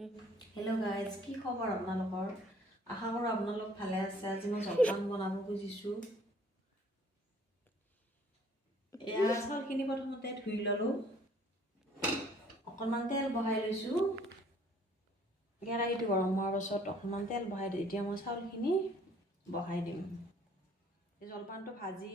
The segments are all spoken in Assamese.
हेलो गाइज की खबर आपनालोকৰ आशा कৰো आपनालोক ভালে আছে আজি মই জলপান বনাব খুজিছো এয়া চাউলখিনি প্ৰথমতে ধুই ললো অকণমান তেল বহাই লৈছো কেৰাহীটো গৰম হোৱাৰ পাছত অকণমান তেল বহাই দি এতিয়া মই চাউলখিনি বহাই দিম এই জলপানটো ভাজি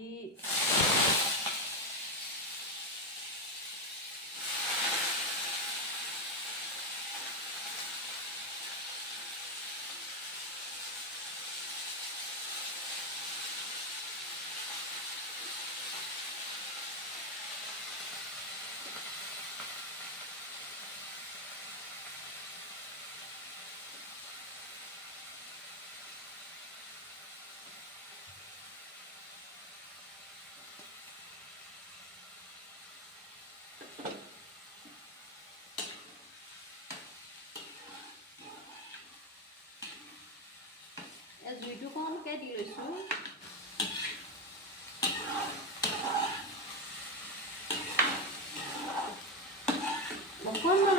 জুইটো কমকে দি লৈছো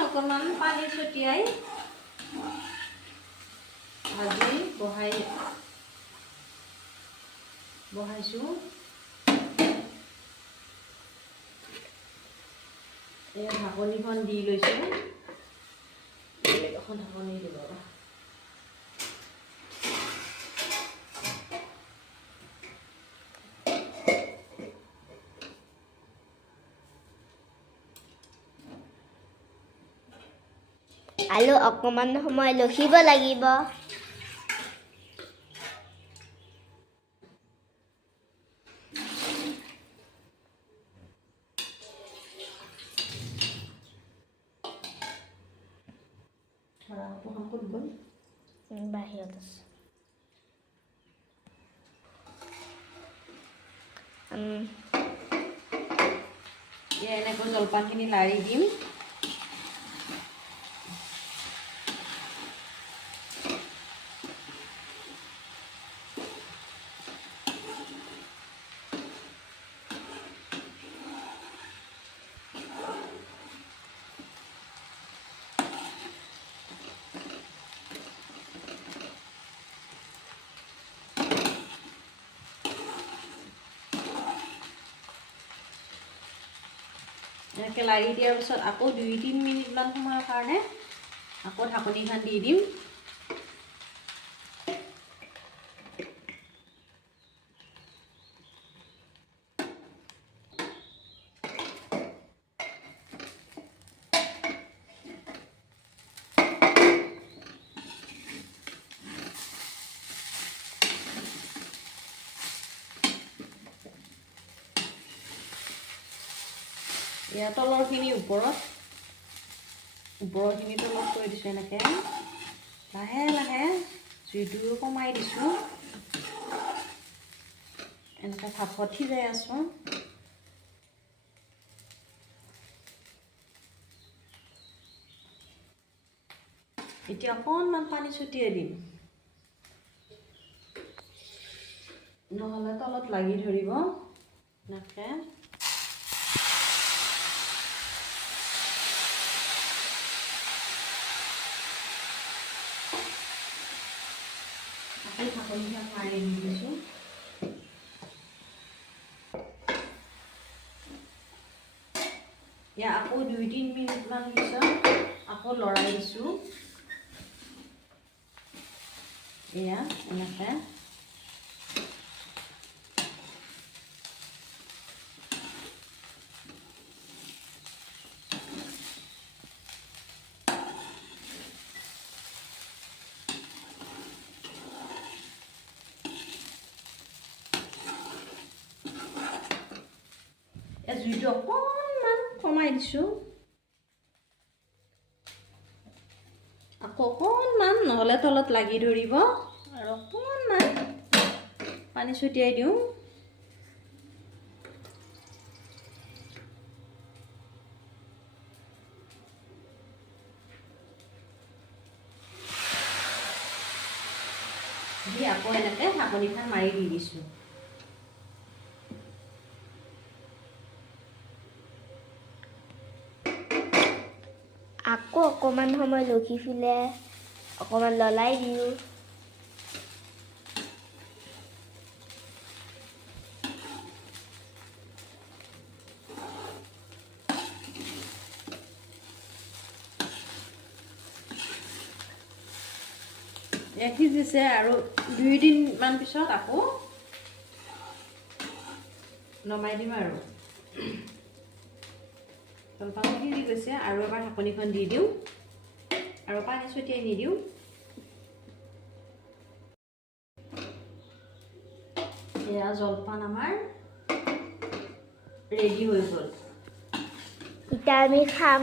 অকণমান পানী ছটিয়াই ভাজি বহাইছো এই ঢাকনিখন দি লৈছো এখন ঢাকনি দিব আলু অকমান সময় লখিব লাগিব বাহিৰত আছে এনেকৈ জলপানখিনি লাৰি দিম এনেকৈ লাৰি দিয়াৰ পিছত আকৌ 2-3 মিনিটমান সময়ৰ কাৰণে আকৌ ঢাকনিখন দি দিম ইয়াৰ তলৰখিনি ওপৰৰখিনি তলত কৰি দিছোঁ এনেকৈ লাহে লাহে জুইটো কমাই দিছোঁ এনেকৈ ভাপত সিজাই আছোঁ এতিয়া অকণমান পানী ছটিয়াই দিম নহ'লে তলত লাগি ধৰিব এনেকৈ ঢাকনিখন মাৰি দি দিছোঁ ইয়াৰ আকৌ 2-3 মিনিটমান পিছত আকৌ লৰাই দিছোঁ এয়া এনেকৈ জুইটো অকণমান কমাই দিছোঁ আকৌ অকণমান নহ'লে তলত লাগি ধৰিব আৰু অকণমান পানী ছটিয়াই দিওঁ দি আকৌ এনেকৈ ঢাকনিখন মাৰি দি দিছোঁ আকৌ অকণমান সময় ৰখি পেলাই অকণমান ললাই দিওঁ। সিজিছে আৰু 2 দিনমান পিছত আকৌ নমাই দিম আৰু জলপানটো সিজি গৈছে আৰু এবাৰ ঢাকনিখন দি দিওঁ আৰু পানী ছটিয়াই নিদিওঁ। এয়া জলপান আমাৰ ৰেডি হৈ গ'ল। এতিয়া আমি খাম।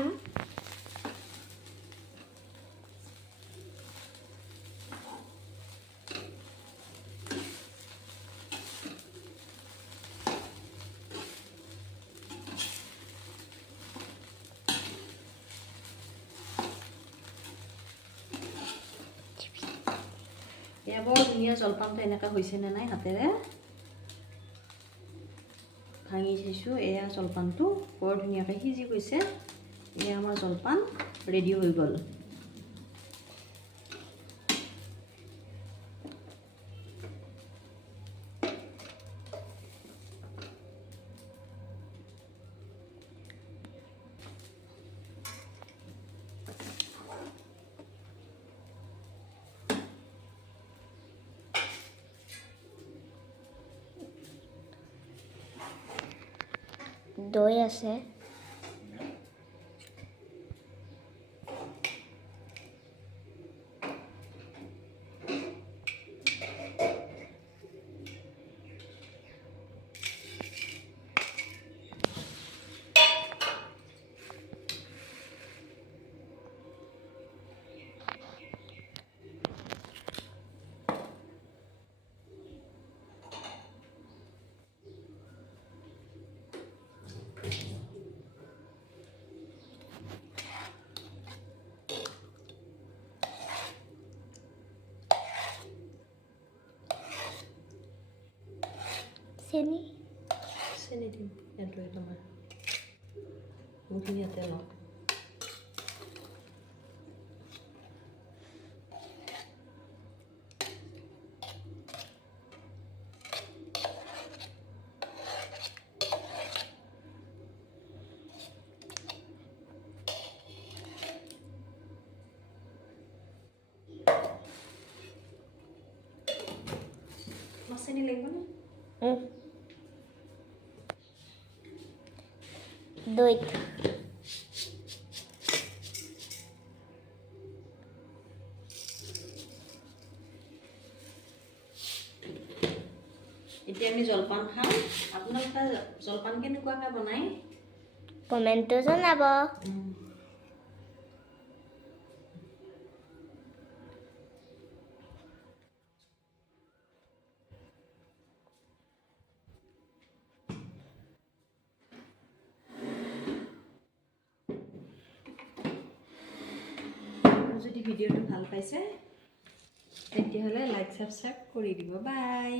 এয়া বৰ ধুনীয়া জলপানটো এনেকুৱা হৈছে নে নাই হাতেৰে ভাঙি চাইছোঁ। এয়া জলপানটো বৰ ধুনীয়াকৈ সিজি গৈছে। এয়া আমাৰ জলপান ৰেডি হৈ গ'ল। দৈ আছে। চেনি চেনি দিম এইটোৱে তোমাৰ মুঠিয়াতে লওঁ। চেনি লাগিব না দৈত এতিয়া আমি জলপান খাম। আপোনালোকে জলপান কেনেকুৱাকৈ বনায় কমেণ্টটো জনাব। যদি ভিডিঅ'টো ভাল পাইছে তেতিয়াহ'লে লাইক ছাবস্ক্ৰাইব কৰি দিব। বাই।